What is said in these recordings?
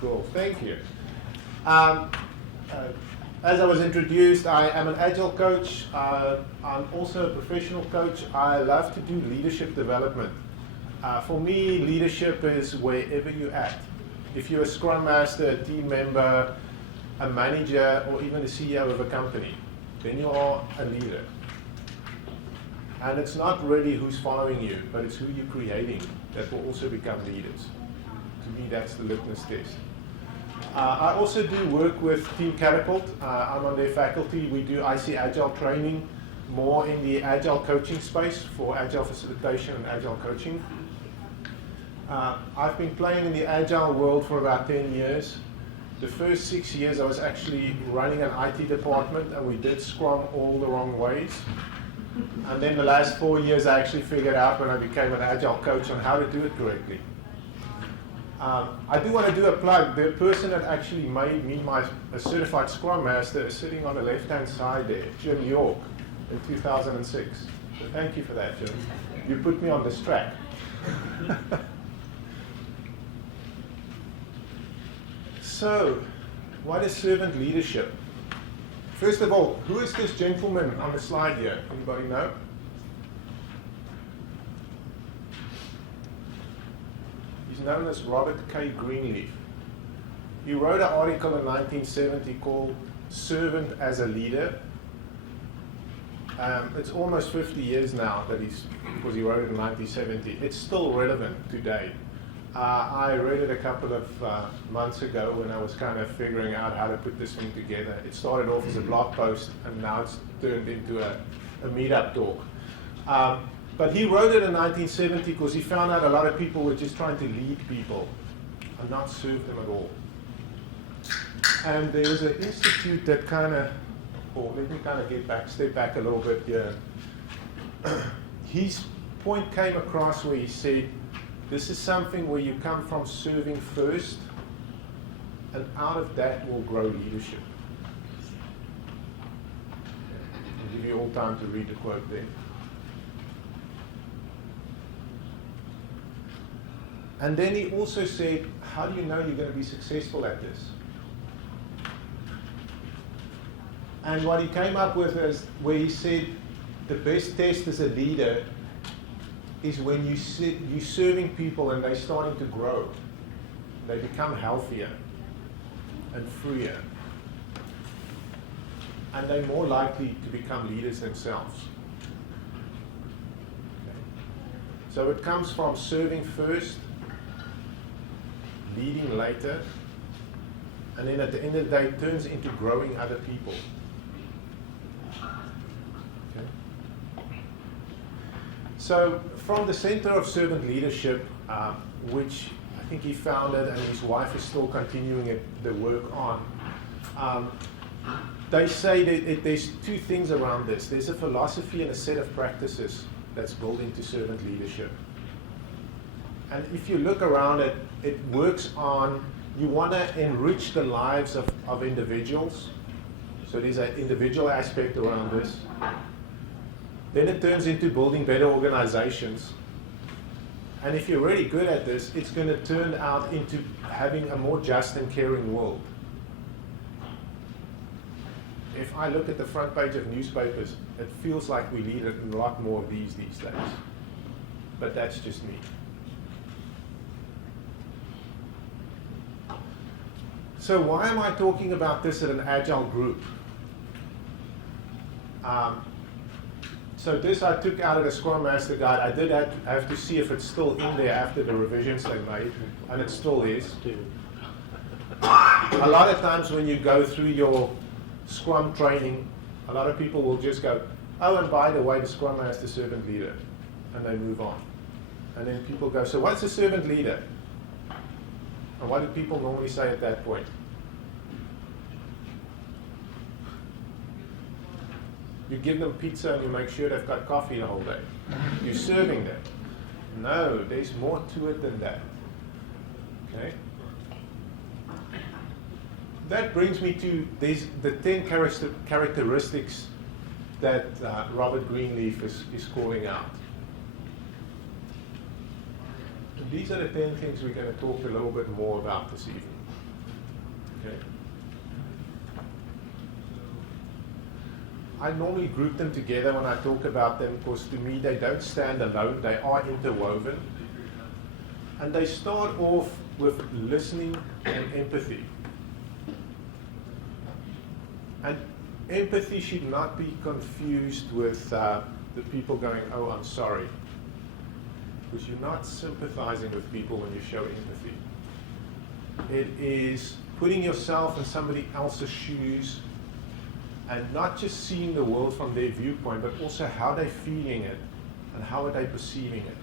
Cool, thank you. Um, as I was introduced, I am an Agile coach. I'm also a professional coach. I love to do leadership development. For me, leadership is wherever you're at. If you're a Scrum Master, a team member, a manager, or even a CEO of a company, then you are a leader. And it's not really who's following you, but it's who you're creating that will also become leaders. To me, that's the litmus test. I also do work with Team Catapult. I'm on their faculty. We do IC Agile training, more in the Agile coaching space for Agile facilitation and Agile coaching. I've been playing in the Agile world for about 10 years. The first 6 years I was actually running an IT department, and we did Scrum all the wrong ways. And then the last 4 years I actually figured out, when I became an Agile coach, on how to do it correctly. I do want to do a plug. The person that actually made me a certified Scrum Master is sitting on the left-hand side there, Jim York, in 2006. So thank you for that, Jim. You put me on this track. So, what is servant leadership? First of all, who is this gentleman on the slide here? Anybody know? He's known as Robert K. Greenleaf. He wrote an article in 1970 called Servant as a Leader. It's almost 50 years now because he wrote it in 1970. It's still relevant today. I read it a couple of months ago when I was kind of figuring out how to put this thing together. It started off as a blog post, and now it's turned into a meetup talk. But he wrote it in 1970 because he found out a lot of people were just trying to lead people and not serve them at all. And there was an institute that kind of, let me kind of step back a little bit here. His point came across where he said, this is something where you come from serving first, and out of that will grow leadership. I'll give you all time to read the quote there. And then he also said, how do you know you're going to be successful at this? And what he came up with is where he said, the best test as a leader is when you're serving people and they're starting to grow. They become healthier and freer. And they're more likely to become leaders themselves. Okay. So it comes from serving first, leading later, and then at the end of the day it turns into growing other people. So from the Center of Servant Leadership, which I think he founded and his wife is still continuing the work on, they say that there's two things around this. There's a philosophy and a set of practices that's built into servant leadership. And if you look around it, it works on, you want to enrich the lives of individuals. So there's an individual aspect around this. Then it turns into building better organizations. And if you're really good at this, it's going to turn out into having a more just and caring world. If I look at the front page of newspapers, it feels like we need a lot more of these days. But that's just me. So why am I talking about this at an Agile group? So this I took out of the Scrum Master Guide. I did have to see if it's still in there after the revisions they made, and it still is. A lot of times when you go through your Scrum training, a lot of people will just go, oh, and by the way, the Scrum Master servant leader, and they move on. And then people go, so what's a servant leader? And what do people normally say at that point? You give them pizza and you make sure they've got coffee the whole day. You're serving them. No, there's more to it than that. Okay? That brings me to the 10 characteristics that Robert Greenleaf is calling out. These are the 10 things we're going to talk a little bit more about this evening. Okay. I normally group them together when I talk about them because to me they don't stand alone, they are interwoven. And they start off with listening and empathy. And empathy should not be confused with the people going, oh, I'm sorry. Because you're not sympathizing with people when you show empathy. It is putting yourself in somebody else's shoes and not just seeing the world from their viewpoint, but also how they're feeling it and how are they perceiving it.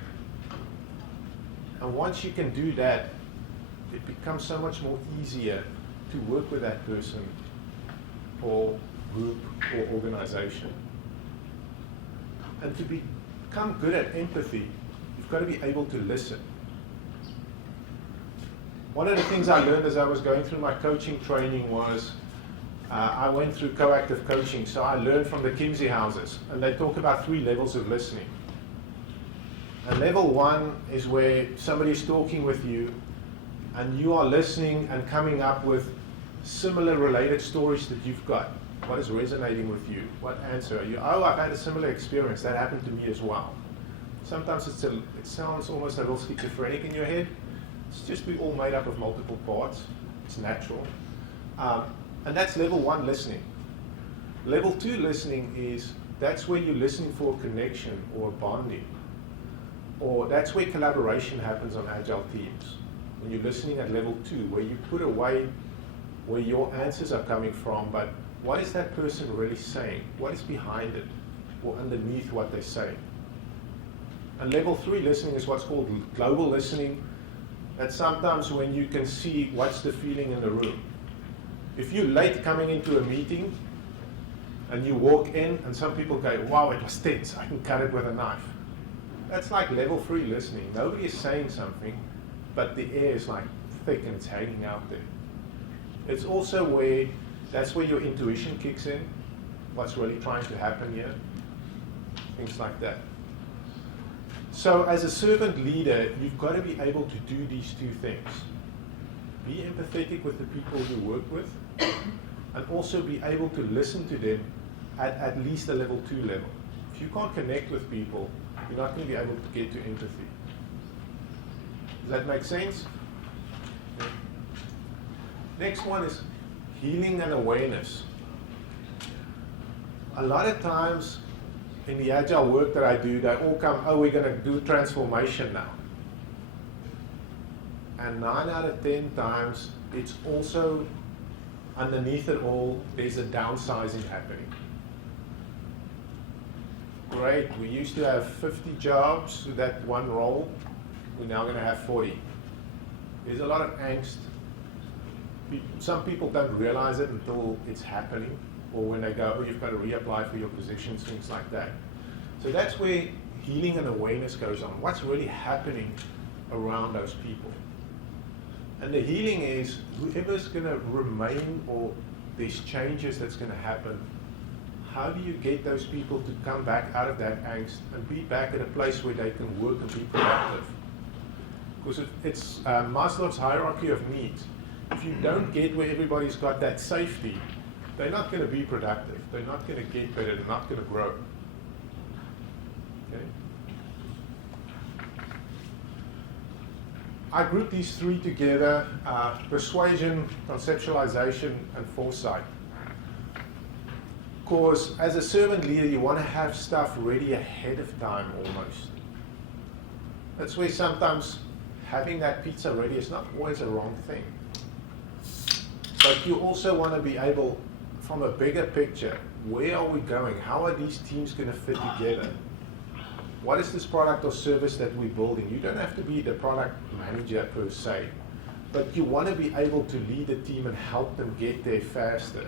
And once you can do that, it becomes so much more easier to work with that person or group or organization. And to become good at empathy, you've got to be able to listen. One of the things I learned as I was going through my coaching training was I went through coactive coaching, so I learned from the Kinsey houses, and they talk about 3 levels of listening. And level 1 is where somebody's talking with you, and you are listening and coming up with similar related stories that you've got. What is resonating with you? What answer are you? Oh, I've had a similar experience. That happened to me as well. Sometimes it sounds almost a little schizophrenic in your head. It's just we're all made up of multiple parts. It's natural. And that's level 1 listening. Level 2 listening is, that's where you're listening for a connection or a bonding. Or that's where collaboration happens on agile teams. When you're listening at level 2, where you put away where your answers are coming from, but what is that person really saying? What is behind it or underneath what they're saying? And level 3 listening is what's called global listening. That's sometimes when you can see what's the feeling in the room. If you're late coming into a meeting and you walk in and some people go, wow, it was tense, I can cut it with a knife. That's like level 3 listening. Nobody is saying something, but the air is like thick and it's hanging out there. It's also where, that's where your intuition kicks in, what's really trying to happen here, things like that. So as a servant leader, you've got to be able to do these 2 things. Be empathetic with the people you work with, and also be able to listen to them at least a level 2 level. If you can't connect with people, you're not going to be able to get to empathy. Does that make sense? Okay. Next one is healing and awareness. A lot of times in the agile work that I do, they all come, oh, we're going to do transformation now. And 9 out of 10 times, it's also, underneath it all, there's a downsizing happening. Great, we used to have 50 jobs with that one role. We're now going to have 40. There's a lot of angst. Some people don't realize it until it's happening, or when they go, oh, you've got to reapply for your positions, things like that. So that's where healing and awareness goes on. What's really happening around those people? And the healing is whoever's going to remain, or there's changes that's going to happen, how do you get those people to come back out of that angst and be back at a place where they can work and be productive? Because it's Maslow's hierarchy of needs. If you don't get where everybody's got that safety, they're not going to be productive. They're not going to get better. They're not going to grow. Okay? I group these 3 together, persuasion, conceptualization, and foresight. Because as a servant leader, you want to have stuff ready ahead of time almost. That's where sometimes having that pizza ready is not always a wrong thing. But you also want to be able, from a bigger picture, where are we going? How are these teams going to fit together? What is this product or service that we're building? You don't have to be the product manager per se, but you want to be able to lead the team and help them get there faster.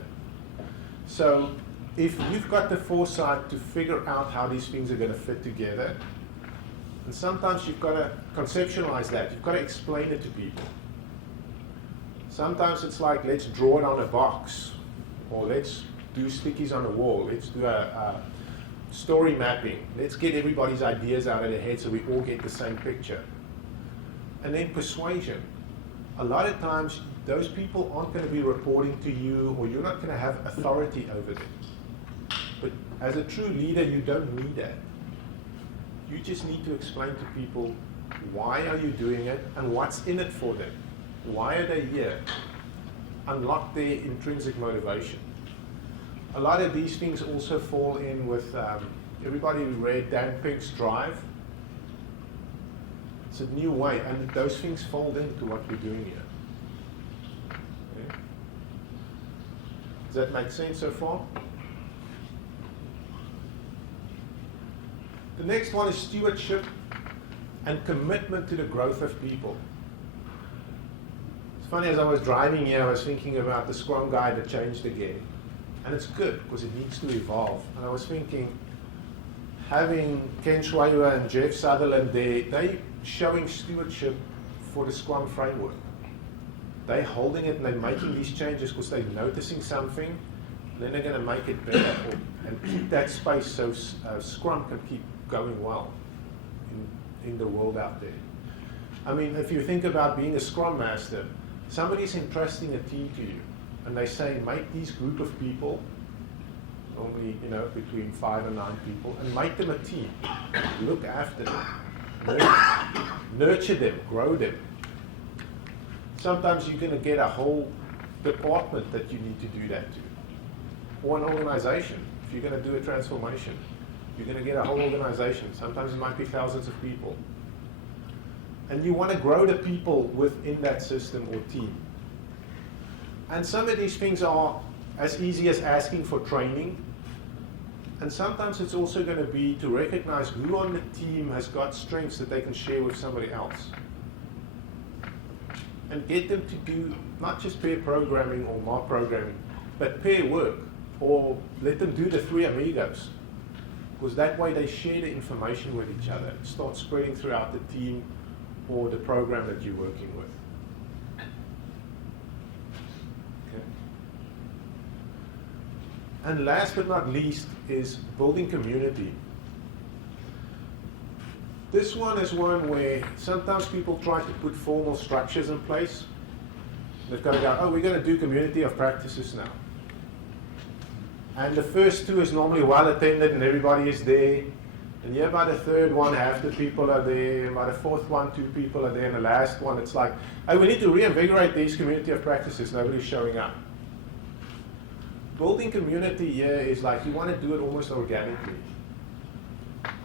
So if you've got the foresight to figure out how these things are going to fit together, and sometimes you've got to conceptualize that. You've got to explain it to people. Sometimes it's like, let's draw it on a box, or let's do stickies on the wall. Let's do a story mapping. Let's get everybody's ideas out of their head so we all get the same picture. And then persuasion. a lot of times those people aren't going to be reporting to you, or you're not going to have authority over them. But as a true leader, you don't need that. You just need to explain to people why are you doing it and what's in it for them. Why are they here? Unlock their intrinsic motivation. A lot of these things also fall in with, everybody who read Dan Pink's Drive. It's a new way, and those things fold into what we're doing here. Okay. Does that make sense so far? The next one is stewardship and commitment to the growth of people. It's funny, as I was driving here, I was thinking about the Scrum guide that changed again. And it's good, because it needs to evolve. And I was thinking, having Ken Schwager and Jeff Sutherland there, they showing stewardship for the Scrum framework. They're holding it and they're making these changes because they're noticing something, and then they're going to make it better and keep that space so Scrum can keep going well in the world out there. I mean, if you think about being a Scrum Master, somebody's entrusting a team to you, and they say, make these group of people, normally, between 5 and 9 people, and make them a team. Look after them. Nurture them, grow them. Sometimes you're going to get a whole department that you need to do that to. Or an organization. If you're going to do a transformation, you're going to get a whole organization. Sometimes it might be thousands of people. And you want to grow the people within that system or team. And some of these things are as easy as asking for training. And sometimes it's also going to be to recognize who on the team has got strengths that they can share with somebody else. And get them to do not just pair programming or mob programming, but pair work. Or let them do the 3 amigos. Because that way they share the information with each other. It starts spreading throughout the team or the program that you're working with. And last but not least is building community. This one is one where sometimes people try to put formal structures in place. They've got to go, oh, we're going to do community of practices now. And the first 2 is normally well attended and everybody is there. And yeah, by the 3rd one, half the people are there. And by the 4th one, 2 people are there. And the last one, it's like, oh, we need to reinvigorate these community of practices. Nobody's showing up. Building community here is like you want to do it almost organically.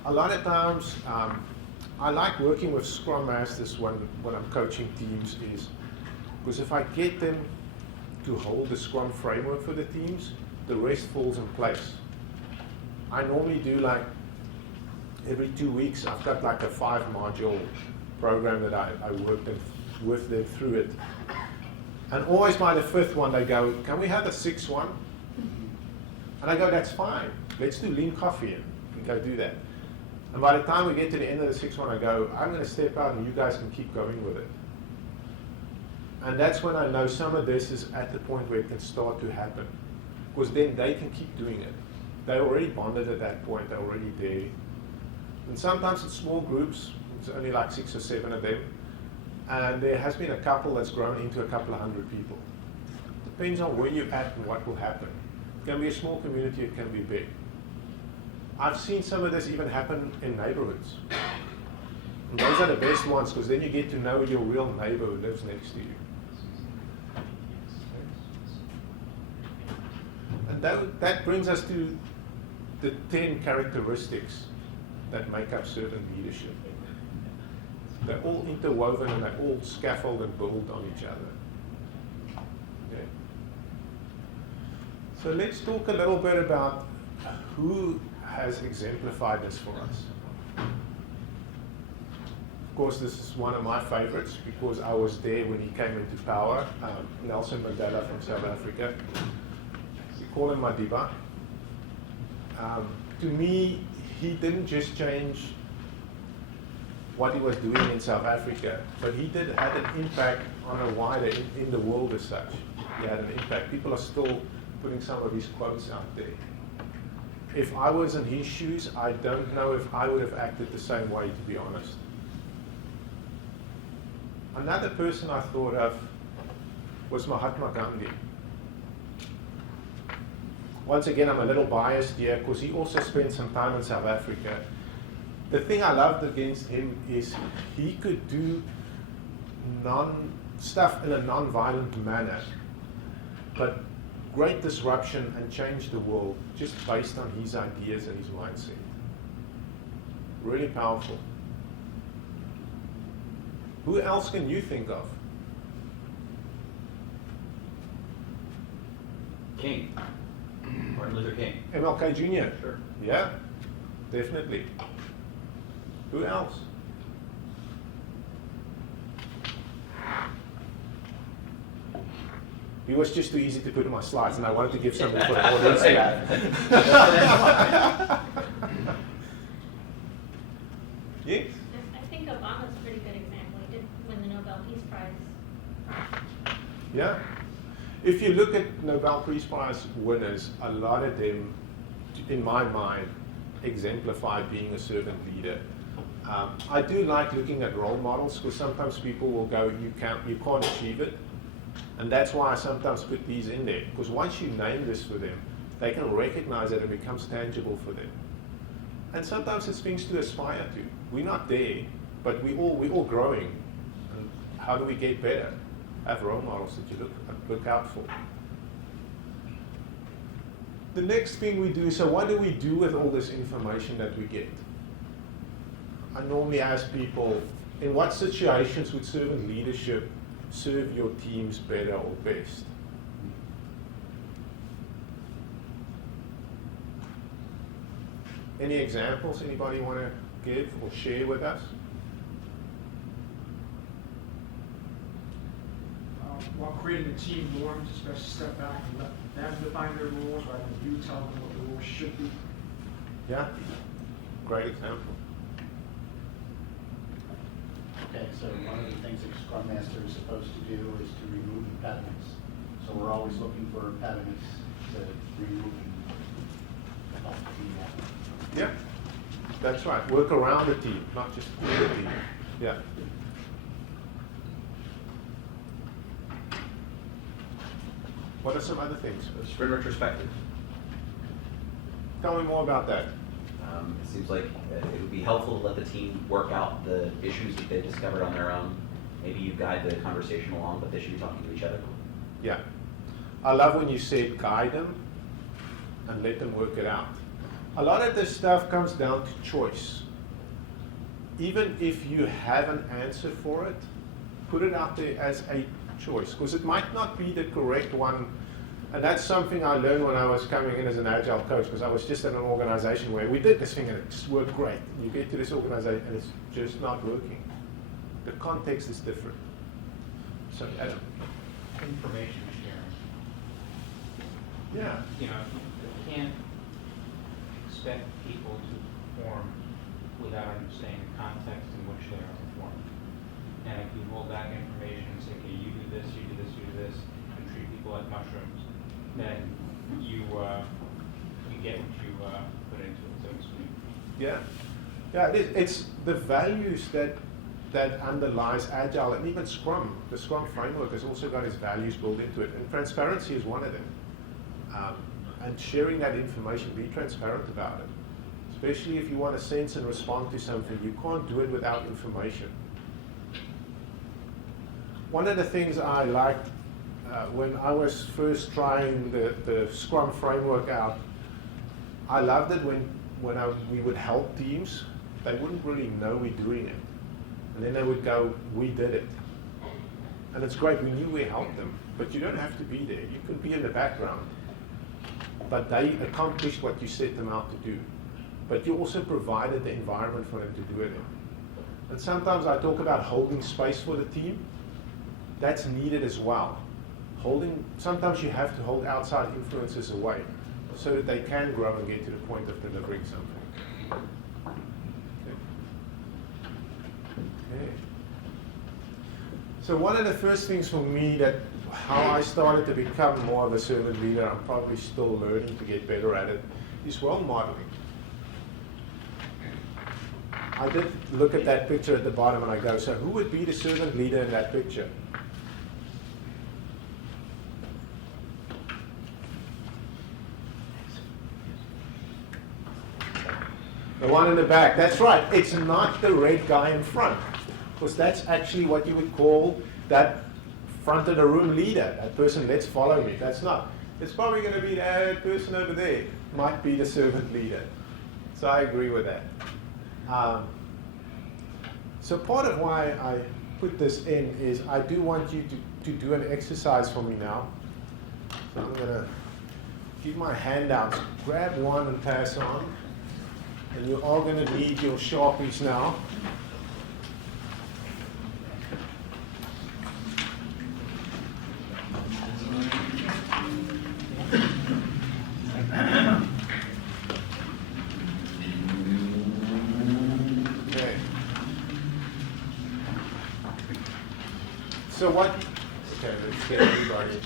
A lot of times, I like working with Scrum Masters when I'm coaching teams, is because if I get them to hold the Scrum framework for the teams, the rest falls in place. I normally do like every 2 weeks, I've got like a 5-module program that I work with them through it. And always by the 5th one, they go, can we have the 6th one? And I go, that's fine. Let's do lean coffee and go do that. And by the time we get to the end of the 6th one, I go, I'm going to step out and you guys can keep going with it. And that's when I know some of this is at the point where it can start to happen. Because then they can keep doing it. They're already bonded at that point. They're already there. And sometimes it's small groups. It's only like 6 or 7 of them. And there has been a couple that's grown into a couple of hundred people. Depends on where you're at and what will happen. It can be a small community, it can be big. I've seen some of this even happen in neighborhoods. And those are the best ones, because then you get to know your real neighbor who lives next to you. And that brings us to the 10 characteristics that make up servant leadership. They're all interwoven and they all scaffold and build on each other. Okay. So let's talk a little bit about who has exemplified this for us. Of course, this is one of my favorites because I was there when he came into power, Nelson Mandela from South Africa. We call him Madiba. To me, he didn't just change what he was doing in South Africa, but he had an impact on a wider, in the world as such. He had an impact. People are still putting some of his quotes out there. If I was in his shoes, I don't know if I would have acted the same way, to be honest. Another person I thought of was Mahatma Gandhi. Once again, I'm a little biased here because he also spent some time in South Africa. The thing I loved against him is he could do stuff in a non-violent manner, but great disruption and change the world just based on his ideas and his mindset. Really powerful. Who else can you think of? King. Martin Luther King. MLK Jr. Sure. Yeah, definitely. Who else? He was just too easy to put in my slides, and I wanted to give something for the audience. Yes? I think Obama's a pretty good example. He did win the Nobel Peace Prize. Yeah. If you look at Nobel Peace Prize winners, a lot of them, in my mind, exemplify being a servant leader. I do like looking at role models because sometimes people will go, you can't achieve it. And that's why I sometimes put these in there, because once you name this for them, they can recognize it and it becomes tangible for them. And sometimes it's things to aspire to. We're not there, but we're all growing. And how do we get better? Have role models that you look out for. The next thing we do, so what do we do with all this information that we get? I normally ask people, in what situations would servant leadership serve your teams better or best? Any examples anybody want to give or share with us? While creating the team norms, especially step back and let them define their rules rather than you tell them what the rules should be. Yeah, great example. Okay, so one of the things that Scrum Master is supposed to do is to remove impediments. So we're always looking for impediments to remove and help the team out. Yeah, that's right. Work around the team, not just in the team. Yeah. What are some other things? Sprint retrospective. Tell me more about that. It seems like it would be helpful to let the team work out the issues that they discovered on their own. Maybe you guide the conversation along, but they should be talking to each other. Yeah. I love when you said guide them and let them work it out. A lot of this stuff comes down to choice. Even if you have an answer for it, put it out there as a choice, because it might not be the correct one. And that's something I learned when I was coming in as an agile coach, because I was just in an organization where we did this thing and it just worked great. You get to this organization and it's just not working. The context is different. So, Adam. Information sharing. Yeah. You know, you can't expect people to perform without understanding the context in which they are performing. And if you hold back information and say, okay, you do this, you do this, you do this, and treat people like mushrooms, then you get what you put into it, so to speak. Yeah. Yeah, it's the values that underlies Agile and even Scrum. The Scrum framework has also got its values built into it, and transparency is one of them. And sharing that information, be transparent about it. Especially if you want to sense and respond to something, you can't do it without information. One of the things I liked when I was first trying the Scrum framework out, I loved it when we would help teams, they wouldn't really know we're doing it. And then they would go, we did it. And it's great, we knew we helped them, but you don't have to be there. You can be in the background. But they accomplished what you set them out to do. But you also provided the environment for them to do it in. And sometimes I talk about holding space for the team. That's needed as well. Sometimes you have to hold outside influences away so that they can grow and get to the point of delivering something. Okay. So one of the first things for me how I started to become more of a servant leader, I'm probably still learning to get better at it, is role modeling. I did look at that picture at the bottom and I go, so who would be the servant leader in that picture? The one in the back, that's right. It's not the red guy in front, because that's actually what you would call that front of the room leader, that person, let's follow me. That's not. It's probably going to be that person over there, might be the servant leader. So I agree with that. So part of why I put this in is I do want you to do an exercise for me now. So I'm going to give my handouts, grab one and pass on. And you're all going to need your Sharpies now. Okay. So what? Okay, let's get everybody.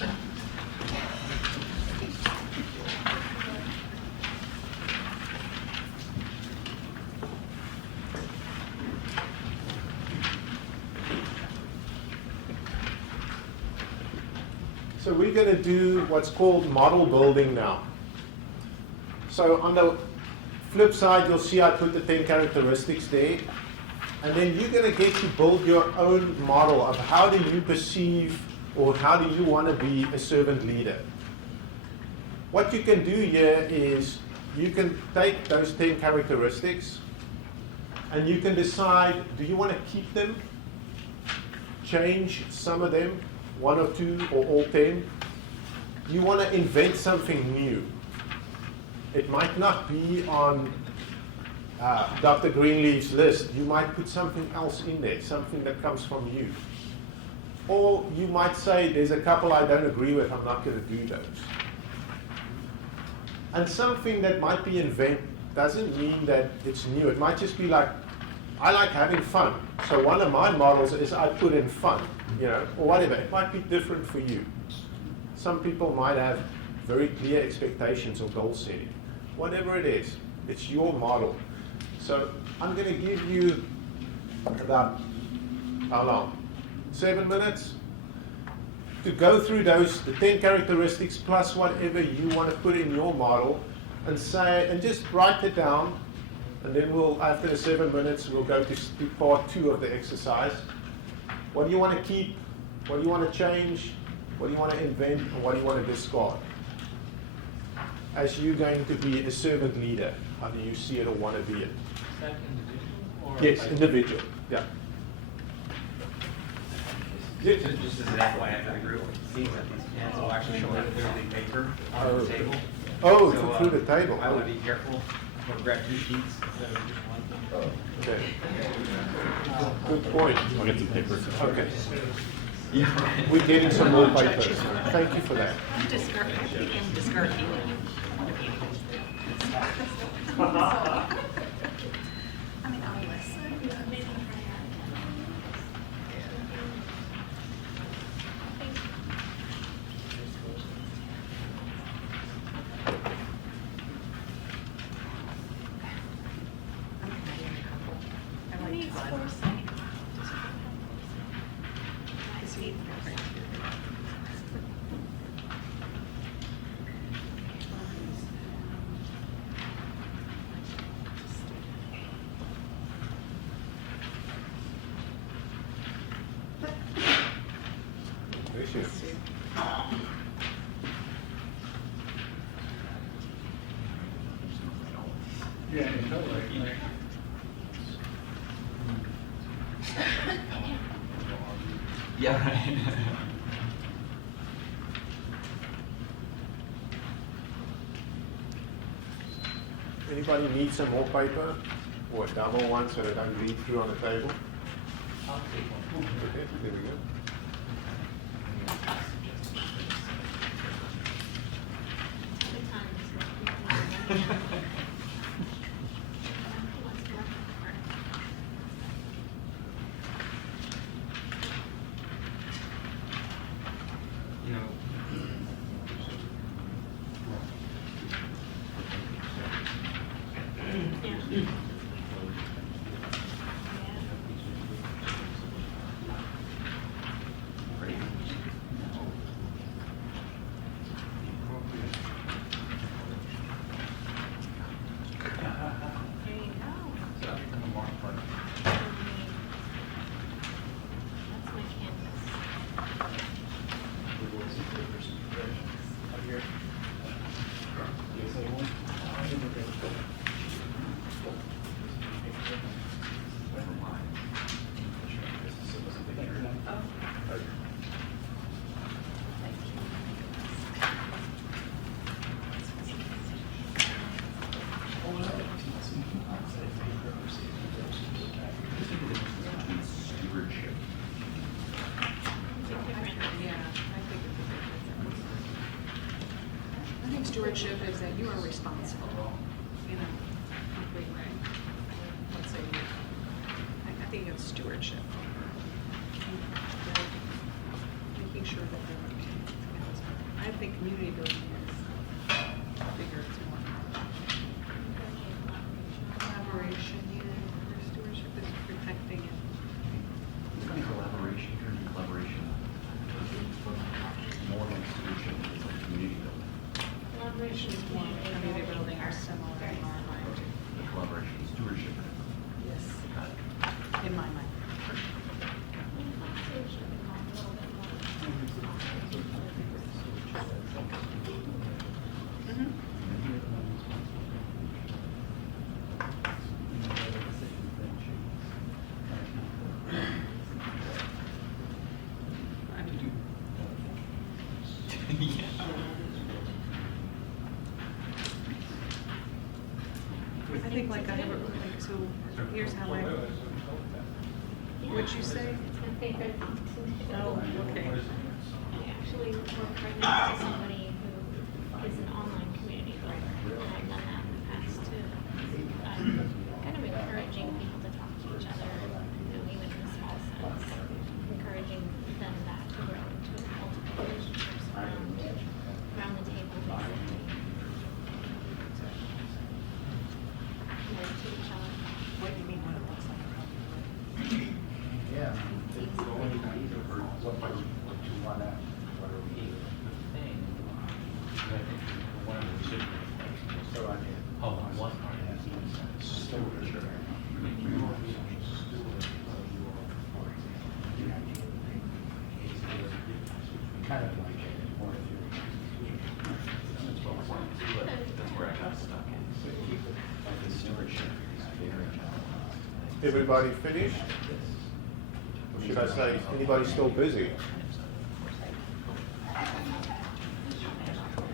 So we're going to do what's called model building now. So on the flip side, you'll see I put the 10 characteristics there. And then you're going to get to build your own model of how do you perceive or how do you want to be a servant leader. What you can do here is you can take those 10 characteristics and you can decide, do you want to keep them, change some of them, 1 or 2 or all 10. You want to invent something new. It might not be on Dr. Greenleaf's list. You might put something else in there, something that comes from you. Or you might say, there's a couple I don't agree with, I'm not going to do those. And something that might be invented doesn't mean that it's new. It might just be like, I like having fun. So one of my models is I put in fun, or whatever. It might be different for you. Some people might have very clear expectations or goal setting. Whatever it is, it's your model. So I'm going to give you about, how long? 7 minutes to go through the 10 characteristics plus whatever you want to put in your model and say, and just write it down. And then after the 7 minutes, we'll go to part 2 of the exercise. What do you want to keep? What do you want to change? What do you want to invent? And what do you want to discard? As you're going to be a servant leader, how do you see it or want to be it? Is that individual? Or Yes, individual. Yeah. Just as an FYI for the group, it seems that these pens will actually show up clearly paper on the table. Oh, So, through the table. I want to be careful. We'll grab 2 sheets instead of just one. Okay. Good point. I'll get some papers. Okay. Yeah, right. We're getting some more papers. Thank you for that. Thank you. Yeah, totally. Yeah, right. Anybody need some more paper or a double one so that I don't read through on the table? I'll take one. Okay, there we go. Good times. You know, think stewardship is that you are responsible in a complete way. Let's say, I think it's stewardship. Making sure that they're okay. I think community building is bigger, it's more. Collaboration, stewardship is protecting it. Collaboration, collaboration. More like stewardship is like community building. Collaboration is Community building are similar in my mind. Collaboration, stewardship. Yes, Got it. in my mind. I think like I have a, like, so here's how I, what'd you say? It's my favorite thing to do. Oh, okay. I actually work right next to somebody who is an online community builder, and I've done that in the past too. Kind of encouraging people to talk to each other, even in a small sense, encouraging them that to grow into multiple relationships around the table, basically. Learn to each other. What do you mean, what it looks like? Yeah. What you want to, what are we doing? Thing, I think one of the decisions So I mean. of what are Stewardship. Kind of like it, more if you're. That's where I got stuck in. Like the stewardship is very challenging. Everybody finished? Or should I say, anybody still busy?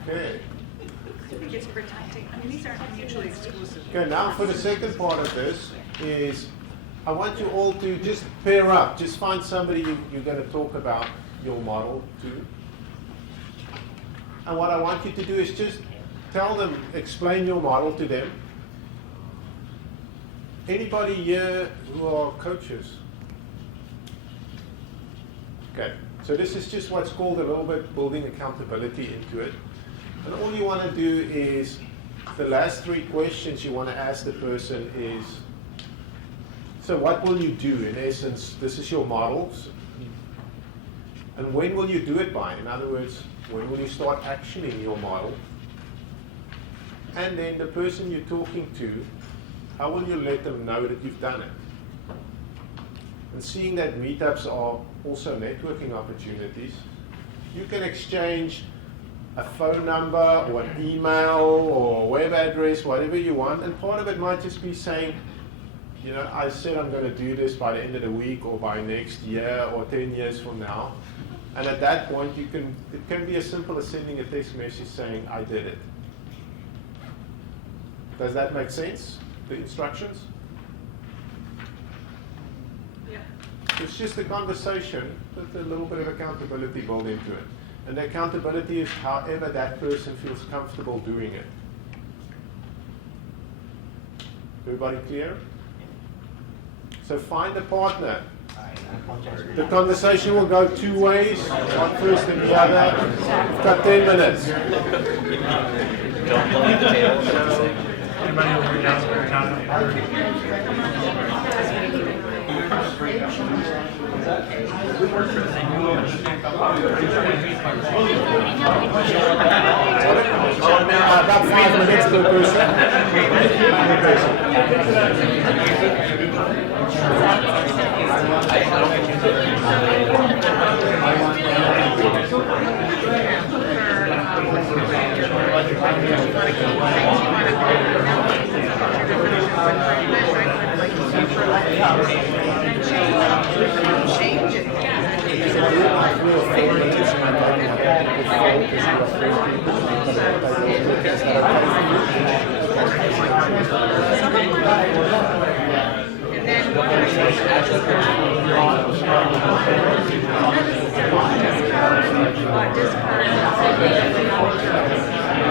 Okay. I think it's protecting, I mean, these aren't mutually exclusive. Okay, now for the second part of this is, I want you all to just pair up. Just find somebody you're going to talk about your model to. And what I want you to do is just tell them, explain your model to them. Anybody here who are coaches? Okay, so this is just what's called a little bit building accountability into it. And all you want to do is, the last 3 questions you want to ask the person is, so what will you do? In essence, this is your models. And when will you do it by? In other words, when will you start actioning your model? And then the person you're talking to, how will you let them know that you've done it? And seeing that meetups are also networking opportunities, you can exchange a phone number or an email or a web address, whatever you want. And part of it might just be saying, you know, I said I'm going to do this by the end of the week or by next year or 10 years from now. And at that point, it can be as simple as sending a text message saying, I did it. Does that make sense, the instructions? Yeah. It's just a conversation with a little bit of accountability built into it. And the accountability is however that person feels comfortable doing it. Everybody clear? So find a partner. The conversation will go 2 ways, one first and the other. We've got 10 minutes. Don't believe the table. Anybody over here? About 5 minutes per person.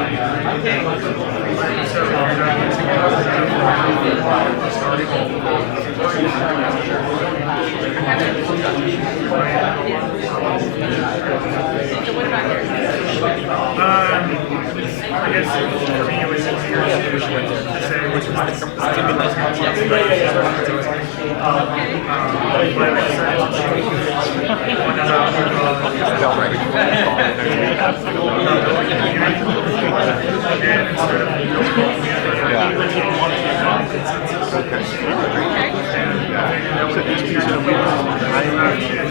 So what about yours? I guess for me it was easier to say which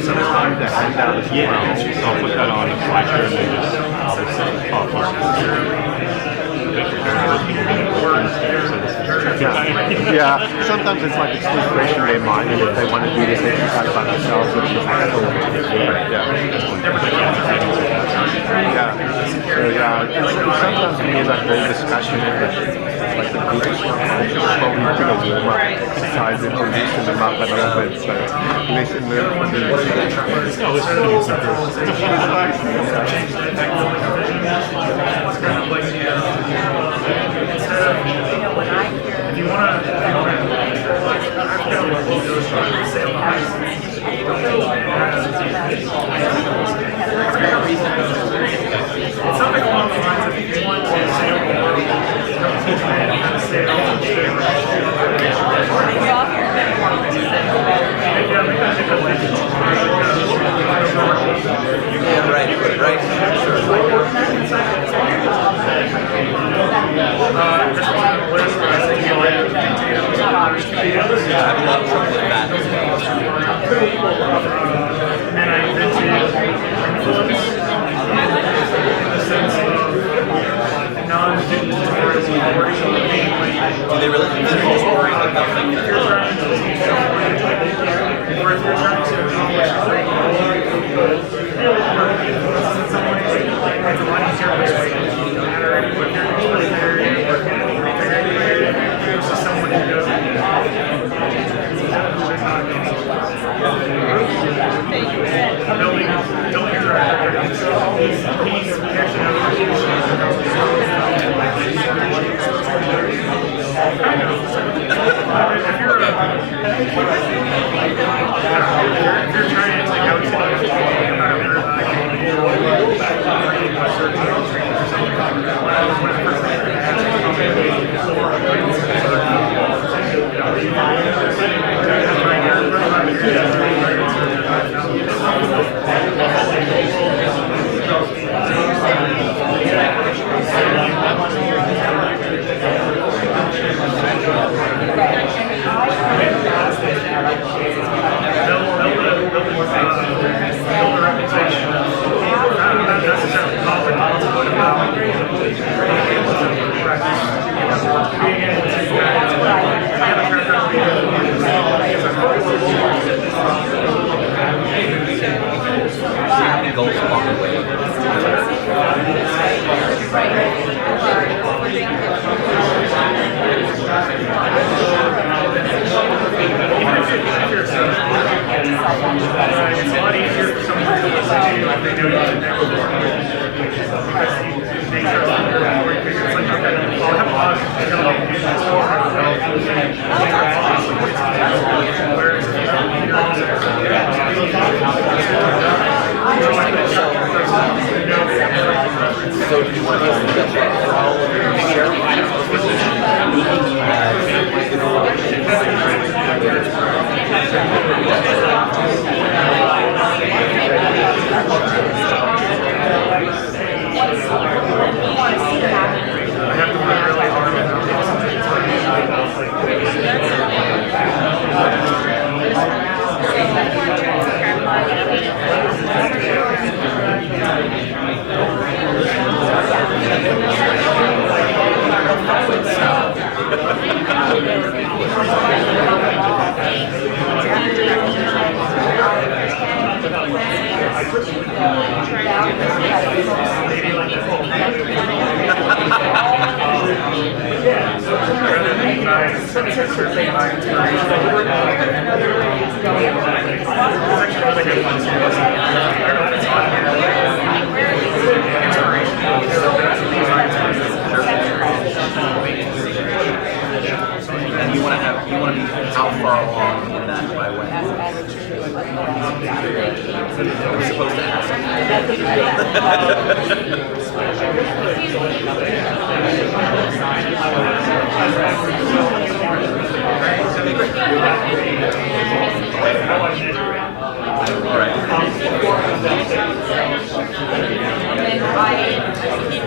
Sometimes the handout as well, so I'll put that on a slideshow and then just obviously talk yeah, sometimes it's like it's just fresh in their mind, and if they want to do this exercise by themselves, it's just so sometimes we end up very discussion like the group is probably to the warm up exercise and loosen them up a little bit, so listen if you want to, it's something along the lines of if you want to sail the world, don't teach me how to sail. Yeah, right. Just one on the list, but I think you'll have details. I have a lot of trouble with that. And then I invented influence in the sense of non-tutorial authority. Do they really think they're just worried about If you're trying to teach someone, or if you're trying to accomplish a great goal, it's a lot easier to explain. No matter what you're explaining area, or versus someone who doesn't. Don't interact. He's catching if you're trying to like outside about goals along the way. It's a lot easier for someone to do if they do it in their because the nature of it, it's like, okay, I'll have a lot of ability to do this for whereas if you don't need So do you want to share I have to work really hard inspiration. I was supposed to ask.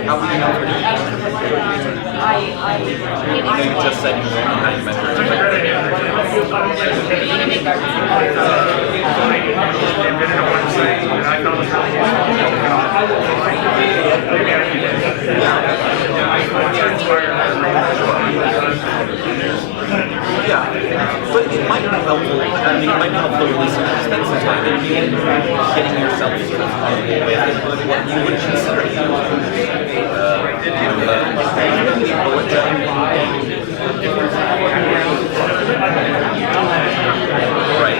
How would you know for you just said you don't know how you measure it. Yeah, but it might be helpful. I mean, it might be helpful to listen and spend some time in getting yourself sort of comfortable with what you would consider bullet journal. Right.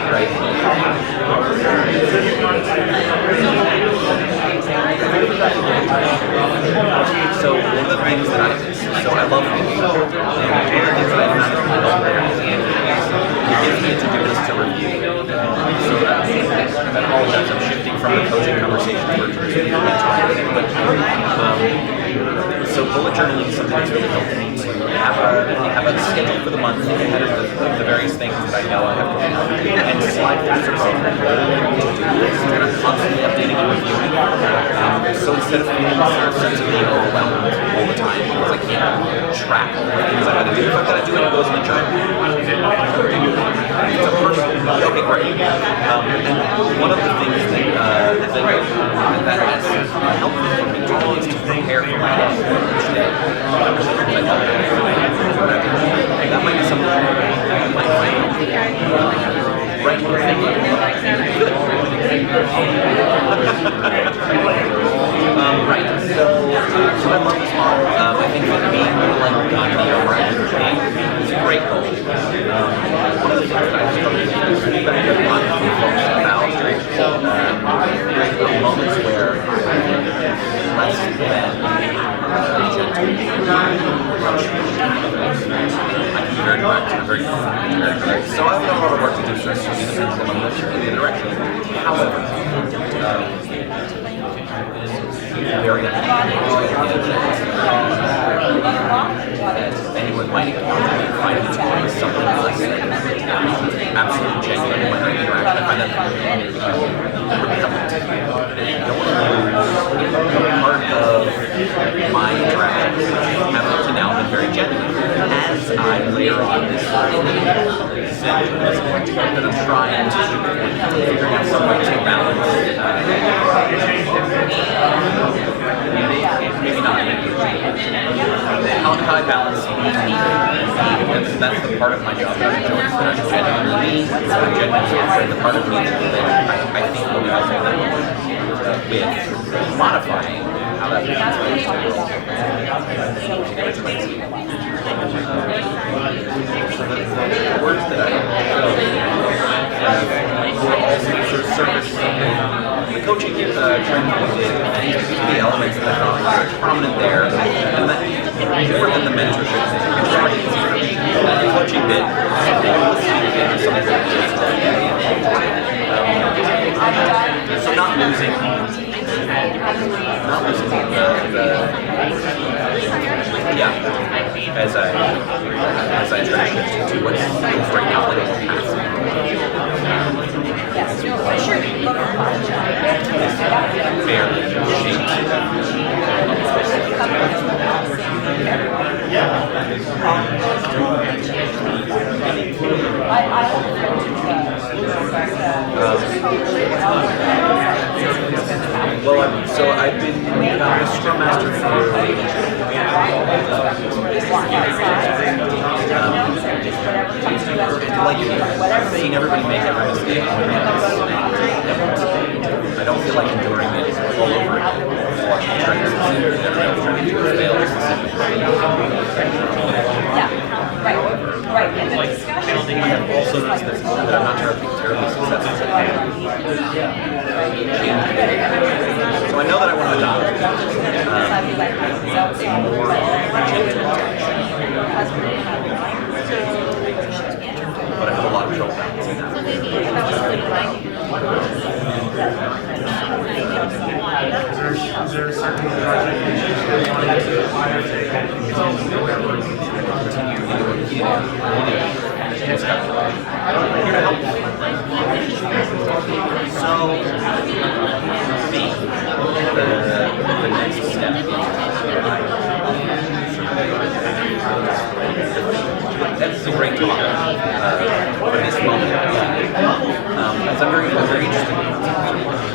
So one of the things that I love thinking, and one of the things that I found it gives me a to-do list to review. So I apologize, I'm shifting from the coaching conversation to the mentoring, but so bullet journaling is something that's really helped me to have a schedule for the month ahead of the various things that I know I have to do, and slide things across my to-do list, and I'm constantly updating and reviewing. So instead of feeling a sense of being overwhelmed all the time, because I can't track all the things I gotta do. If I've gotta do it, it goes in the journal. It's a personal. Okay, great. And one of the things that has helped me for me is to prepare for my day. That might be something you might find helpful. Right. Right. So I love this model. I think that being like it's a great goal. One of the things that I struggle with is feedback that a lot of folks about moments where less than I can be very direct and very direct. So I have a lot of work to do to swing the pendulum in the other direction. However, very anyone might encounter finding it's going with something else absolutely genuine when I interact. I find that repellent. Don't want to lose part of my interactions have up to now been very genuine. As I layer on this that I'm trying to figure out some way to balance maybe not how I balance that's the part of my job that I enjoy, so that I'm genuinely me, so I'm genuinely the part of me that I think will be helpful with modifying how that translates so the words that I will also sort of surface the coaching training the elements that are prominent there, and that more than the mentorship thing, it's pretty easy for me. The coaching bit, so not losing as I try to shift to what's right now like fairly shaped. Well, I've been a Scrum Master for I've seen everybody make every mistake. I don't feel like enduring it all over again. Watching trainers trying to do fail. I have also noticed that I'm not terribly successful. So I know that I want to adopt a more gentle direction. But I have a lot of trouble balancing that. Is there a certain project that you want to it's always November. So, me, the next step, that's a great talk for this moment. As I'm very interested in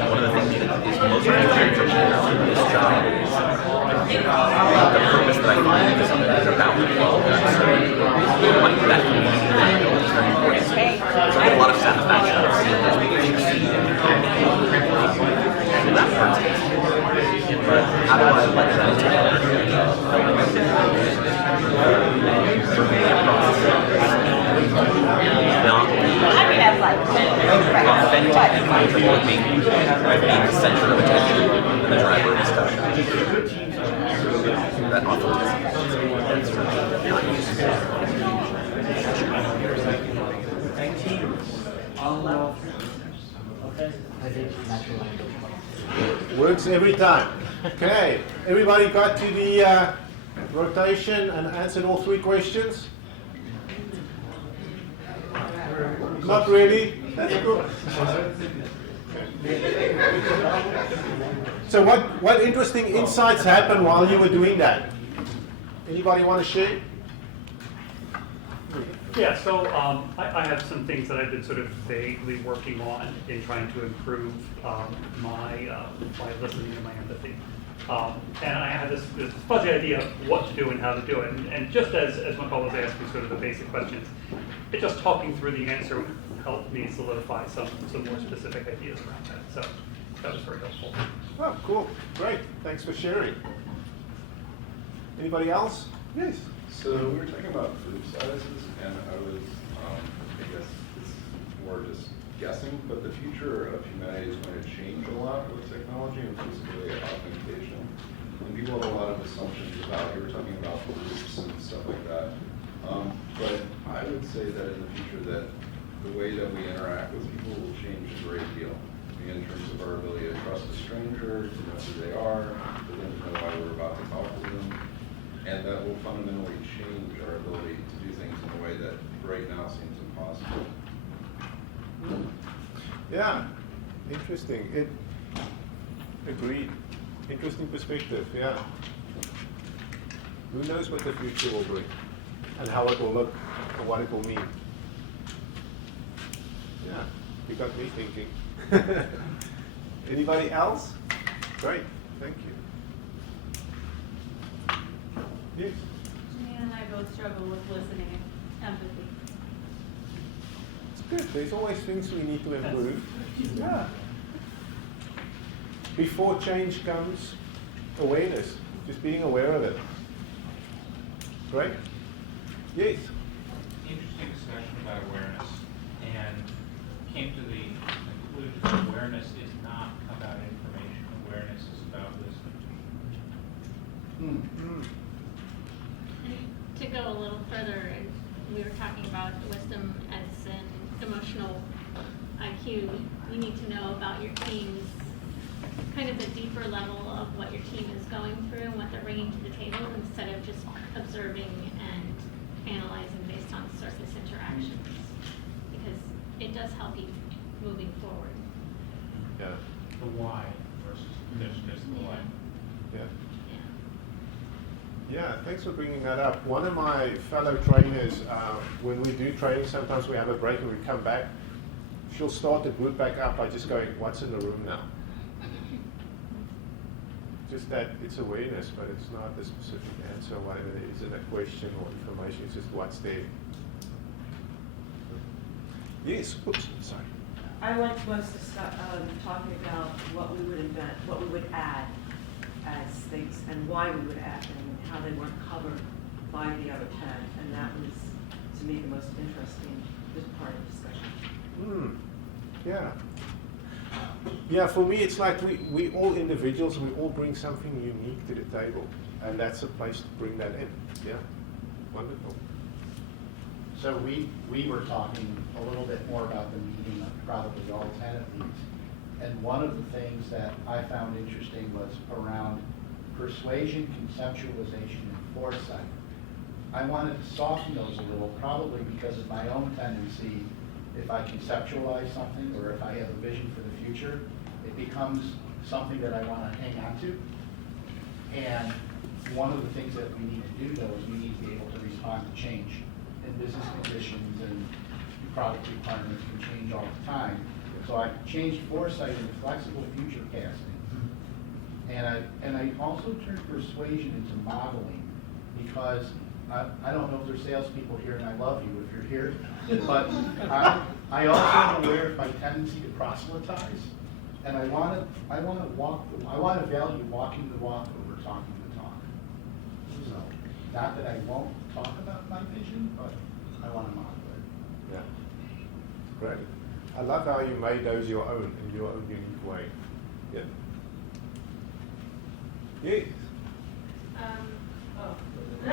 one of the things that is most important for me about this job is the purpose that I find is about well, like that community that I built is very important. So I get a lot of satisfaction out of seeing those people succeed in that part. But how do I let that take authentic and comfortable being the center of attention and the driver of discussion. That authenticity. That's really not used. Works every time. Okay, everybody got to the rotation and answered all 3 questions? Not really. That's good. So what interesting insights happened while you were doing that? Anybody want to share? Yeah, so I have some things that I've been sort of vaguely working on in trying to improve my listening and my empathy. And I had this fuzzy idea of what to do and how to do it. And just as McCall was asking sort of the basic questions, it just talking through the answer helped me solidify some more specific ideas around that. So that was very helpful. Oh, cool. Great. Thanks for sharing. Anybody else? Yes. So we were talking about group sizes, and I was, I guess it's more just guessing, but the future of humanity is going to change a lot with technology and specifically authentication. And people have a lot of assumptions about, you were talking about groups and stuff like that. But I would say that in the future that the way that we interact with people will change a great deal in terms of our ability to trust a stranger, to know who they are, for them to know why we're about to talk to them. And that will fundamentally change our ability to do things in a way that right now seems impossible. Yeah, interesting. Agreed. Interesting perspective, yeah. Who knows what the future will bring and how it will look and what it will mean. Yeah, you got me thinking. Anybody else? Great, thank you. Yes. Janine and I both struggle with listening and empathy. It's good. There's always things we need to improve. Yeah. Before change comes awareness, just being aware of it. Right? Yes. Interesting discussion about awareness, and came to the conclusion that awareness is not about information. Awareness is about listening. Mm-hmm. To go a little further, we were talking about wisdom as an emotional IQ. You need to know about your team's kind of the deeper level of what your team is going through and what they're bringing to the table instead of just observing and analyzing based on surface interactions, because it does help you moving forward. Yeah. The why versus just the why. Yeah. Yeah, thanks for bringing that up. One of my fellow trainers, when we do training, sometimes we have a break and we come back. She'll start the group back up by just going, "What's in the room now?" Just that it's awareness, but it's not a specific answer, whatever it is in a question or information. It's just what's there. Yes. Oops. Sorry. I liked most talking about what we would invent, what we would add as things, and why we would add them, and how they weren't covered by the other 10. And that was, to me, the most interesting part of the discussion. Yeah. Yeah, for me, it's like we all individuals, we all bring something unique to the table. And that's a place to bring that in. Yeah. Wonderful. So we were talking a little bit more about the meeting of probably all 10 of these And one of the things that I found interesting was around persuasion, conceptualization, and foresight. I wanted to soften those a little, probably because of my own tendency. If I conceptualize something or if I have a vision for the future, it becomes something that I want to hang on to. And one of the things that we need to do, though, is we need to be able to respond to change. And business conditions and product requirements can change all the time. So I changed foresight into flexible future casting. And I also turned persuasion into modeling, because I don't know if there's salespeople here, and I love you if you're here, but I also am aware of my tendency to proselytize, and I want to value walking the walk over talking the talk. So, not that I won't talk about my vision, but I want to model it. Yeah, great. I love how you made those your own in your own unique way. Yeah. Yes. No,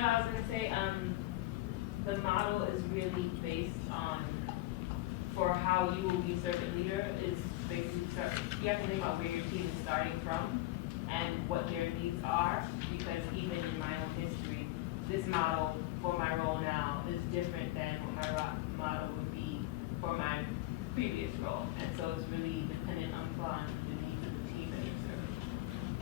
I was gonna say, the model is really based on, for how you will be servant leader, is basically, you have to think about where your team is starting from and what their needs are, because even in my own history, this model for my role now is different than what my model would be for my previous role. And so it's really dependent upon the needs of the team that you're serving.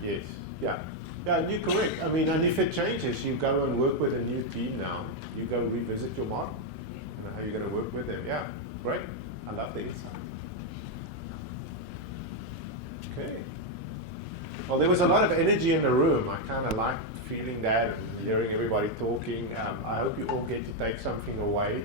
Yes. Yeah. Yeah, and you're correct. I mean, and if it changes, you go and work with a new team now. You go revisit your model and how you're going to work with them. Yeah, great. I love the insight. Okay. Well, there was a lot of energy in the room. I kind of liked feeling that and hearing everybody talking. I hope you all get to take something away.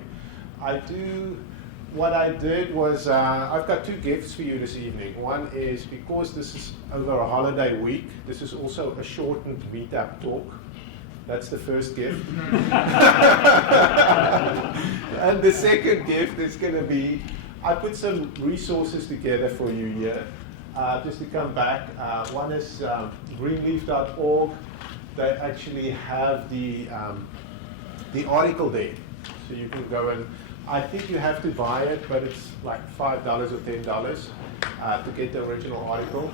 What I did was, I've got two gifts for you this evening. One is, because this is over a holiday week, this is also a shortened meetup talk. That's the first gift. And the second gift is going to be, I put some resources together for you here, just to come back. One is greenleaf.org. They actually have the article there. So you can go and, I think you have to buy it, but it's like $5 or $10 to get the original article.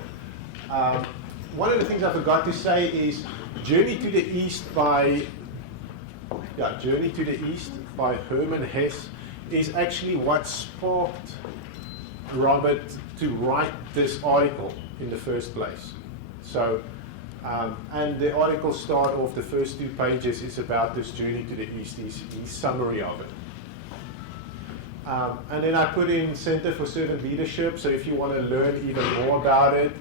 One of the things I forgot to say is Journey to the East by Herman Hesse is actually what sparked Robert to write this article in the first place. So, and the article start off, the first 2 pages is about this journey to the East, his summary of it. And then I put in Center for Servant Leadership, so if you want to learn even more about it,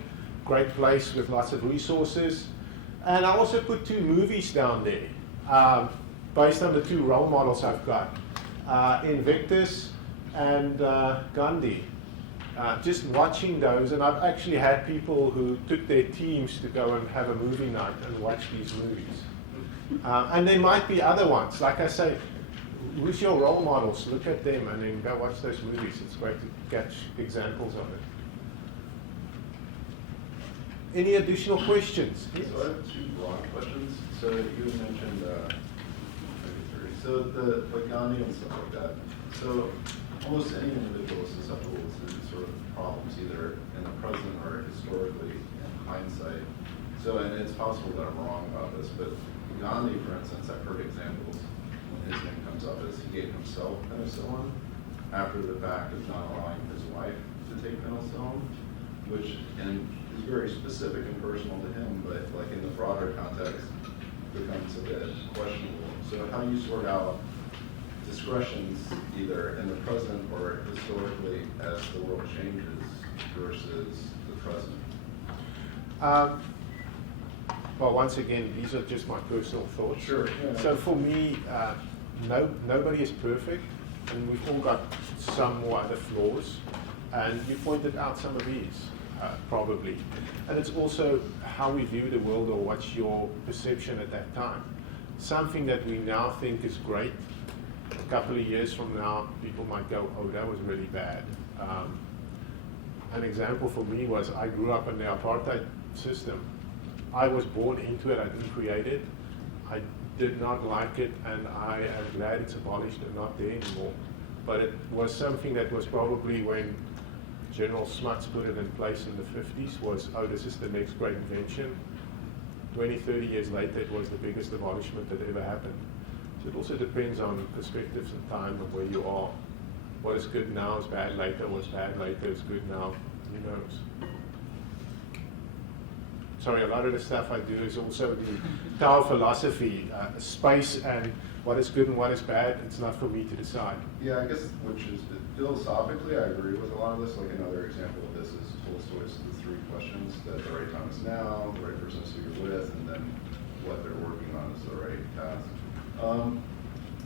great place with lots of resources. And I also put 2 movies down there, based on the 2 role models I've got, Invictus and Gandhi. Just watching those, and I've actually had people who took their teams to go and have a movie night and watch these movies. And there might be other ones, like I say, who's your role models? Look at them and then go watch those movies. It's great to catch examples of it. Any additional questions? So I have 2 broad questions. So you mentioned, so the like Gandhi and stuff like that. So almost any individual is susceptible to sort of problems, either in the present or historically in hindsight. So, and it's possible that I'm wrong about this, but Gandhi, for instance, I've heard examples when his name comes up as he gave himself penicillin after the fact of not allowing his wife to take penicillin, which is very specific and personal to him, but like in the broader context becomes a bit questionable. So how do you sort out discretions either in the present or historically as the world changes versus the present? Well, once again, these are just my personal thoughts. Sure. Yeah. So for me, nobody is perfect, and we've all got some or other flaws. And you pointed out some of these, probably. And it's also how we view the world, or what's your perception at that time. Something that we now think is great, a couple of years from now, people might go, oh, that was really bad. An example for me was I grew up in the apartheid system. I was born into it, I didn't create it. I did not like it, and I am glad it's abolished and not there anymore. But it was something that was probably when General Smuts put it in place in the 50s was, oh, this is the next great invention. 20, 30 years later, it was the biggest abolishment that ever happened. So it also depends on perspectives and time and where you are. What is good now is bad later, what's bad later is good now, who knows. Sorry, a lot of the stuff I do is also the Tao philosophy, space and what is good and what is bad. It's not for me to decide. Yeah, I guess, which is, philosophically, I agree with a lot of this. Like another example of this is Tolstoy's The Three Questions, that the right time is now, the right person is who you're with, and then what they're working on is the right task.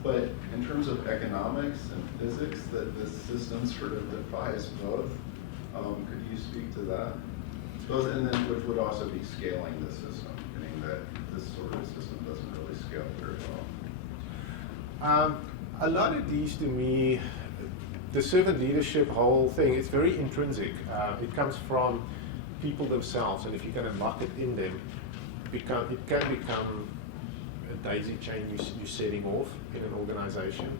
But in terms of economics and physics, that this system sort of defies both. Could you speak to that? Both, and then which would also be scaling the system, meaning that this sort of system doesn't really scale very well. A lot of these, to me, the servant leadership whole thing, it's very intrinsic. It comes from people themselves, and if you can unlock it in them, it can become a daisy chain you're setting off in an organization.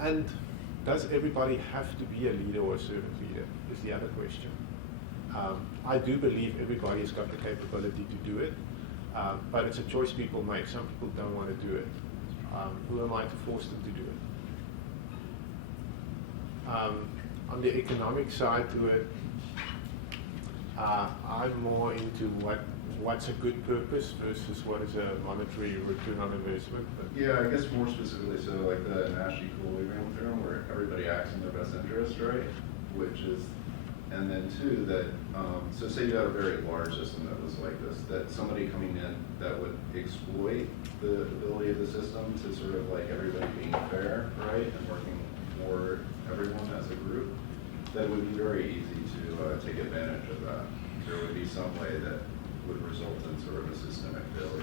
And does everybody have to be a leader or a servant leader is the other question. I do believe everybody's got the capability to do it, but it's a choice people make. Some people don't want to do it. Who am I to force them to do it? On the economic side to it, I'm more into what's a good purpose versus what is a monetary return on investment. But yeah, I guess more specifically, so like the Nash equilibrium theorem, where everybody acts in their best interest, right? Which is, and then two, that, so say you had a very large system that was like this, that somebody coming in that would exploit the ability of the system to sort of like everybody being fair, right? And working for everyone as a group, that would be very easy to take advantage of that. There would be some way that would result in sort of a systemic failure.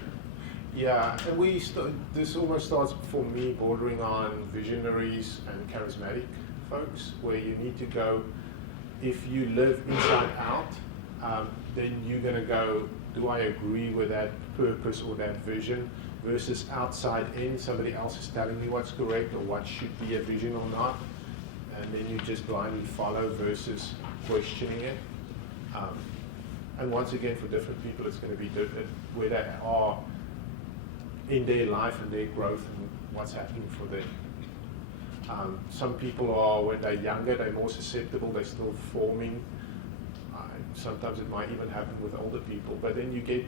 yeah, and this almost starts for me bordering on visionaries and charismatic folks, where you need to go, if you live inside out, then you're going to go, do I agree with that purpose or that vision, versus outside in, somebody else is telling me what's correct or what should be a vision or not, and then you just blindly follow versus questioning it. And once again, for different people, it's going to be different where they are in their life and their growth and what's happening for them. Some people are, when they're younger, they're more susceptible, they're still forming. Sometimes it might even happen with older people, but then you get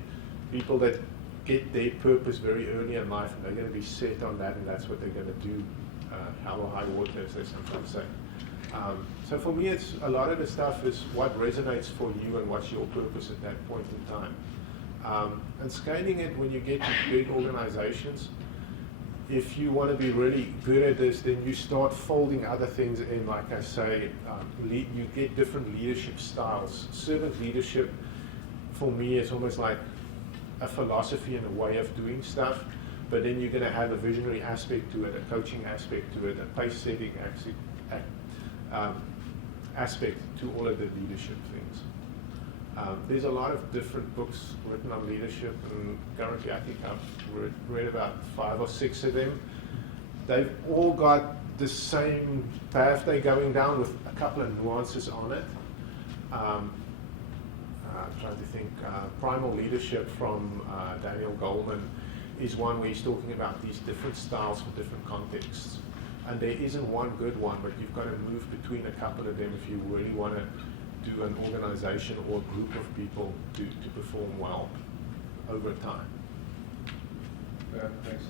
people that get their purpose very early in life, and they're going to be set on that, and that's what they're going to do, hell or high water, as they sometimes say. So for me, it's a lot of the stuff is what resonates for you and what's your purpose at that point in time. And scaling it when you get to big organizations, if you want to be really good at this, then you start folding other things in. Like I say, you get different leadership styles. Servant leadership, for me, is almost like a philosophy and a way of doing stuff, but then you're going to have a visionary aspect to it, a coaching aspect to it, a pace-setting aspect to all of the leadership things. There's a lot of different books written on leadership, and currently I think I've read about 5 or 6 of them. They've all got the same path they're going down with a couple of nuances on it. I'm trying to think, Primal Leadership from Daniel Goleman is one where he's talking about these different styles for different contexts. And there isn't one good one, but you've got to move between a couple of them if you really want to do an organization or a group of people to perform well over time. Yeah, thanks.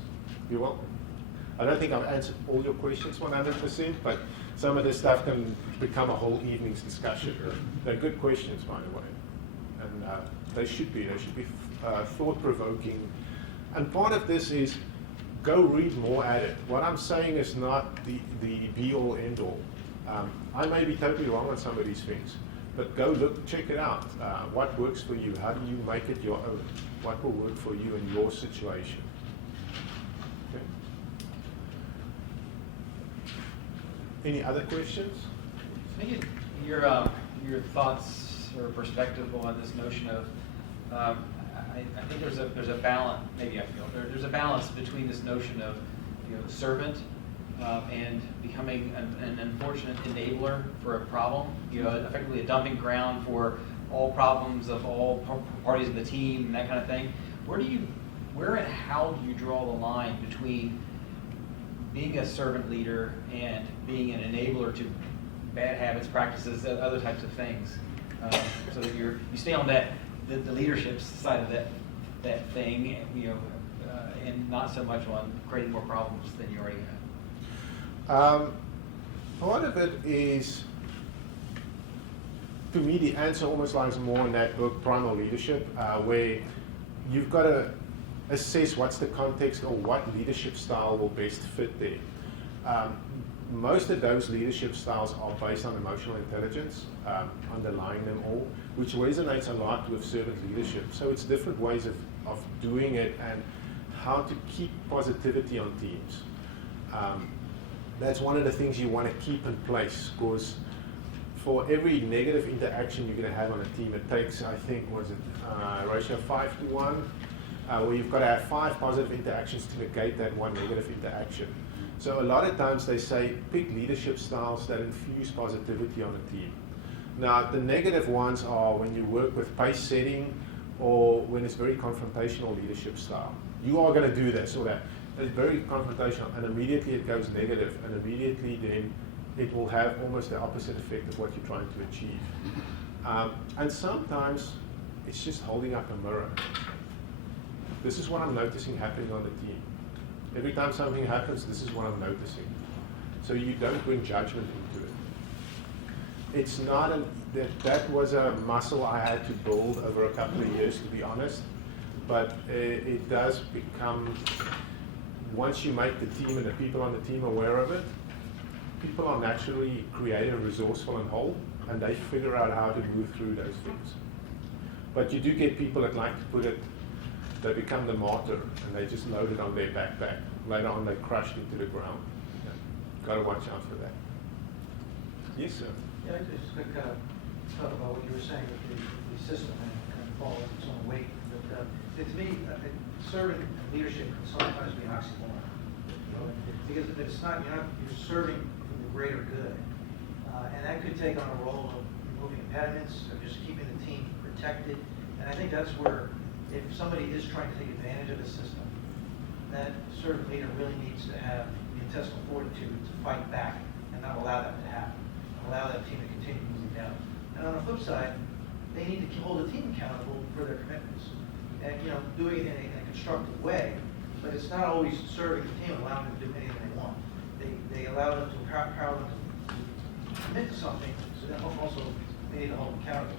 You're welcome. I don't think I've answered all your questions 100%, but some of this stuff can become a whole evening's discussion. They're good questions, by the way. And they should be thought-provoking. And part of this is go read more at it. What I'm saying is not the be-all, end-all. I may be totally wrong on some of these things, but go look, check it out. What works for you? How do you make it your own? What will work for you in your situation? Okay. Any other questions? Maybe your thoughts or perspective on this notion of, I think there's a balance. Maybe I feel there's a balance between this notion of servant and becoming an unfortunate enabler for a problem, effectively a dumping ground for all problems of all parties of the team and that kind of thing. Where and how do you draw the line between being a servant leader and being an enabler to bad habits, practices, other types of things, so that you stay on the leadership side of that thing, and not so much on creating more problems than you already have? Part of it is, to me, the answer almost lies more in that book, Primal Leadership, where you've got to assess what's the context or what leadership style will best fit there. Most of those leadership styles are based on emotional intelligence, underlying them all, which resonates a lot with servant leadership. So it's different ways of doing it and how to keep positivity on teams. That's one of the things you want to keep in place, because for every negative interaction you're going to have on a team, it takes, I think, ratio 5-to-1, where you've got to have 5 positive interactions to negate that one negative interaction. So a lot of times they say pick leadership styles that infuse positivity on a team. Now the negative ones are when you work with pace setting or when it's very confrontational leadership style. You are going to do this or that. It's very confrontational, and immediately it goes negative, and immediately then it will have almost the opposite effect of what you're trying to achieve. And sometimes it's just holding up a mirror. This is what I'm noticing happening on the team. Every time something happens, this is what I'm noticing. So you don't bring judgment into it. It's not that was a muscle I had to build over a couple of years, to be honest. But it does become, once you make the team and the people on the team aware of it, people are naturally creative, resourceful, and whole, and they figure out how to move through those things. But you do get people that like to put it, they become the martyr, and they just load it on their backpack. Later on, they crushed into the ground. Yeah. Got to watch out for that. Yes, sir. Yeah, I just kind of talk about what you were saying with the system and kind of fall its own weight. But to me, serving leadership can sometimes be an oxymoron. Because if it's not, you're serving for the greater good. And that could take on a role of removing impediments, or just keeping the team protected. And I think that's where, if somebody is trying to take advantage of the system, that servant leader really needs to have the intestinal fortitude to fight back and not allow that to happen. Allow that team to continue moving down. And on the flip side, they need to hold the team accountable for their commitments. And doing it in a constructive way, but it's not always serving the team, allowing them to do anything they want. They allow them to empower them to commit to something, so then also they need to hold them accountable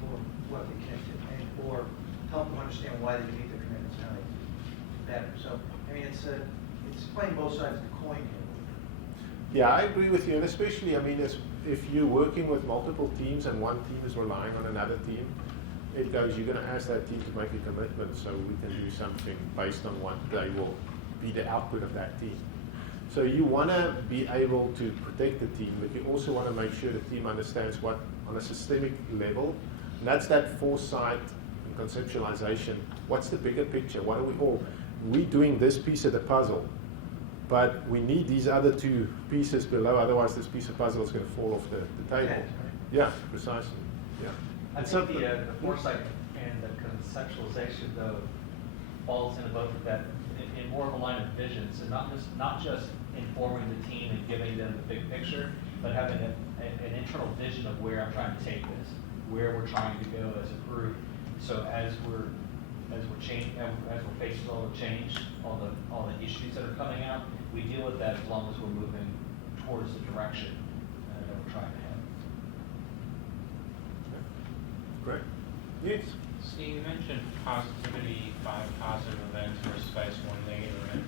for what they commit to, or help them understand why they can meet their commitments and how they can do better. So, I mean, it's playing both sides of the coin here. Yeah, I agree with you, and especially, I mean, if you're working with multiple teams and one team is relying on another team, it goes, you're going to ask that team to make a commitment so we can do something based on what they will be the output of that team. So you want to be able to protect the team, but you also want to make sure the team understands what, on a systemic level, and that's that foresight and conceptualization. What's the bigger picture? What are we all? We're doing this piece of the puzzle, but we need these other 2 pieces below, otherwise this piece of puzzle is going to fall off the table. Yeah, precisely. Yeah. I think the foresight and the conceptualization, though, falls into both of that in more of a line of vision. So not just informing the team and giving them the big picture, but having an internal vision of where I'm trying to take this, where we're trying to go as a group. So as we're facing all the change, all the issues that are coming out, we deal with that as long as we're moving towards the direction that we're trying to have. Great. Yes. Steve, you mentioned positivity, 5 positive events versus 1 negative event.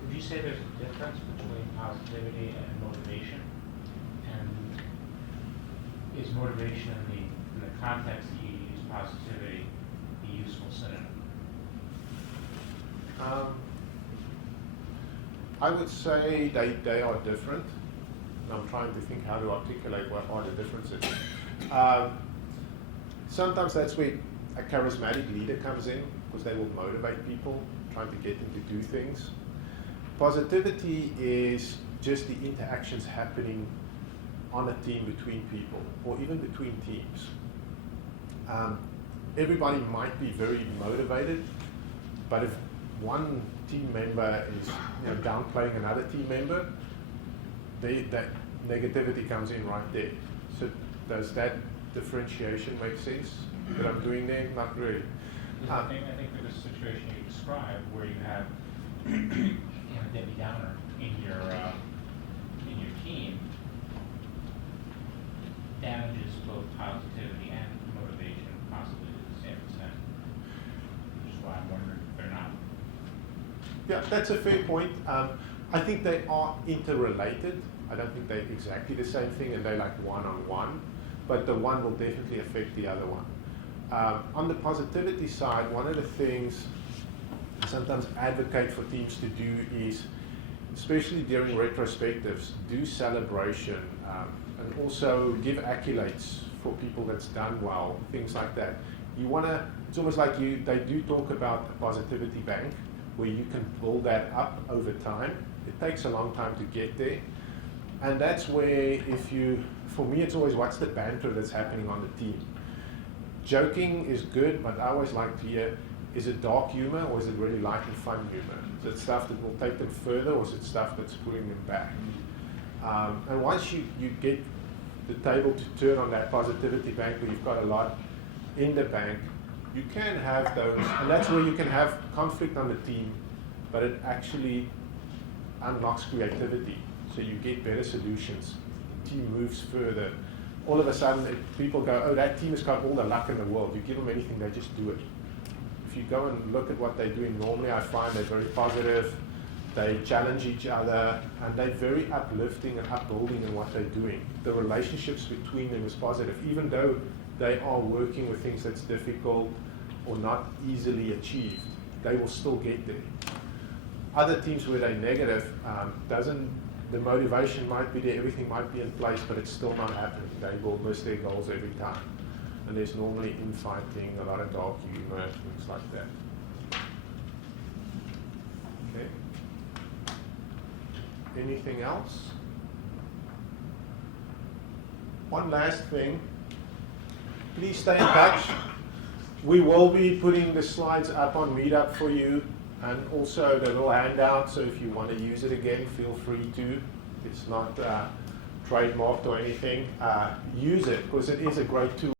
Would you say there's a difference between positivity and motivation? And is motivation in the context that you use positivity a useful synonym? I would say they are different. I'm trying to think how to articulate what are the differences. Sometimes that's where a charismatic leader comes in, because they will motivate people, trying to get them to do things. Positivity is just the interactions happening on a team between people, or even between teams. Everybody might be very motivated, but if one team member is downplaying another team member, that negativity comes in right there. So does that differentiation make sense that I'm doing there? Not really. I think for this situation you described, where you have Debbie Downer in your team, damages both positivity and motivation, possibly to the same extent. Which is why I'm wondering if they're not. Yeah, that's a fair point. I think they are interrelated. I don't think they're exactly the same thing, and they're like one-on-one, but the one will definitely affect the other one. On the positivity side, one of the things I sometimes advocate for teams to do is, especially during retrospectives, do celebration, and also give accolades for people that's done well, things like that. You want to, it's almost like they do talk about a positivity bank, where you can build that up over time. It takes a long time to get there. And that's where, for me, it's always what's the banter that's happening on the team. Joking is good, but I always like to hear, is it dark humor or is it really light and fun humor? Is it stuff that will take them further, or is it stuff that's pulling them back? And once you get the table to turn on that positivity bank, where you've got a lot in the bank, you can have those, and that's where you can have conflict on the team, but it actually unlocks creativity. So you get better solutions. The team moves further. All of a sudden, people go, oh, that team has got all the luck in the world. You give them anything, they just do it. If you go and look at what they're doing normally, I find they're very positive. They challenge each other, and they're very uplifting and upbuilding in what they're doing. The relationships between them is positive, even though they are working with things that's difficult or not easily achieved. They will still get there. Other teams where they're negative, the motivation might be there, everything might be in place, but it's still not happening. They will miss their goals every time. And there's normally infighting, a lot of dark humor, things like that. Okay. Anything else? One last thing. Please stay in touch. We will be putting the slides up on Meetup for you, and also the little handout, so if you want to use it again, feel free to. It's not trademarked or anything. Use it, because it is a great tool.